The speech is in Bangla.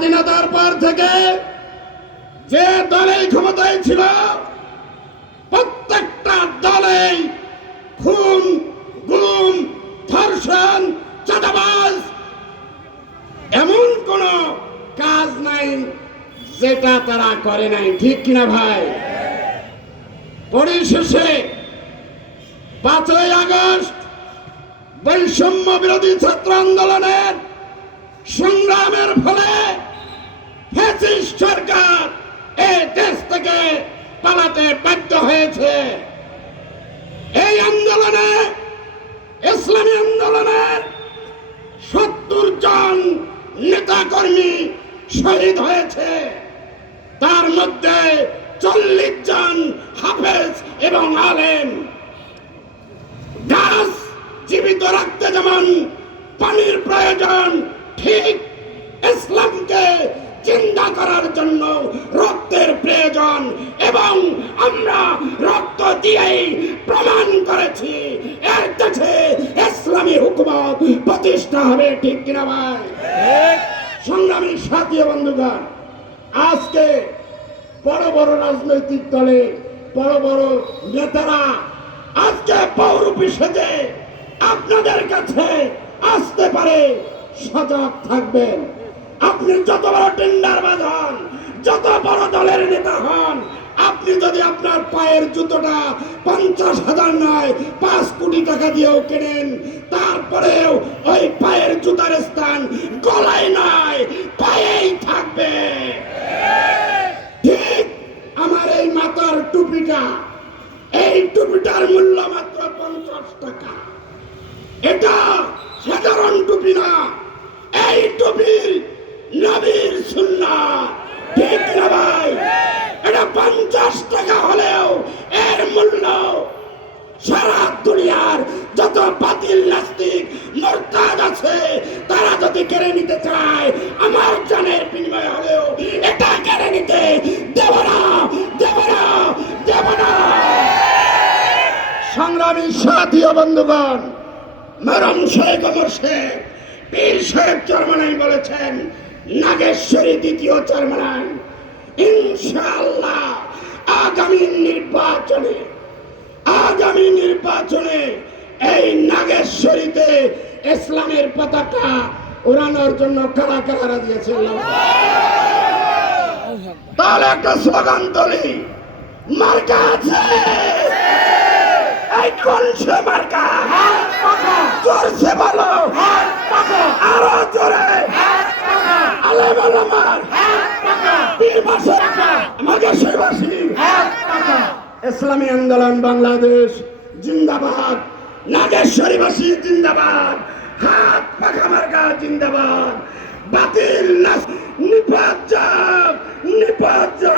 স্বাধীনতার পর থেকে যে দলেই ক্ষমতায় ছিল, প্রত্যেকটা দলেই খুন, গুম, ধর্ষণ, চাঁদাবাজ, এমন কোন কাজ নাই যেটা তারা করে নাই। ঠিক কিনা ভাই? পরিশেষে পাঁচই আগস্ট বৈষম্য বিরোধী ছাত্র আন্দোলনের সংগ্রামের ফলে ফ্যাসিস্ট সরকার এই দেশ থেকে পালাতে বাধ্য হয়েছে। এই আন্দোলনে, ইসলামী আন্দোলনের সত্তর জন নেতাকর্মী শহীদ হয়েছে। তার মধ্যে চল্লিশ জন হাফেজ এবং আলেম। গাছ জীবিত রাখতে যেমন পানির প্রয়োজন, ঠিক করার জন্য রক্তের প্রয়োজন এবং আমরা রক্ত দিয়েই প্রমাণ করেছি, এর দেশে ইসলামী হুকুমত প্রতিষ্ঠা হবে, ঠিক কিনা ভাই? সংগ্রামী সাথী বন্ধুগণ, আজকে বড় বড় রাজনৈতিক দলে, বড় বড় নেতারা আজকে পৌরূপী সেজে আপনাদের কাছে আসতে পারে, সজাগ থাকবেন। আপনি যত বড় টেন্ডার হন যত বড় দলের নেতা হন, আপনি যদি আপনার পায়ের জুতোটা পঞ্চাশ হাজার নয়, পাঁচ কোটি টাকা দিয়েও কেনেন, তারপরেও ওই পায়ের জুতার স্থান গলায় নয়, পায়েই থাকবে। ঠিক আমার এই মাথার টুপিটা, এই টুপিটার মূল্য মাত্র পঞ্চাশ টাকা। এটা সাধারণ টুপি না, এই টুপির সুন্না ঠিক না ভাই? এটা পঞ্চাশ টাকা হলেও এর মূল্য সারা দুনিয়ার যত বাতিল নাস্তিক, মোরতাদ আছে, তারা যদি কেড়ে নিতে চায়, আমার জানের বিনিময় হলেও এটা কেড়ে নিতে দেব না দেব না দেব না। সংগ্রামী সাথী বন্ধুগণ, মরম শেখ অমর শেখ, পীর শেখ চরমানাই বলেছেন নাগেশ্বরী দ্বিতীয় চরমানাই ইনশাআল্লাহ আগামী নির্বাচনে আগামী নির্বাচনে এই নাগেশ্বরীতে ইসলামের পতাকা উড়ানোর জন্য কারা কারা রাজি আছে তাহলে একটা স্লোগান তুলি মার্কা আছে। এই কোন সে মার্কা? জোরসে বলো। আরও জোরে। ইসলামী আন্দোলন বাংলাদেশ জিন্দাবাদ। নাগেশ্বরীবাসী জিন্দাবাদ। হাত পাখা মার্কা জিন্দাবাদ। বাতিল নিপাত যাব নিপাত যা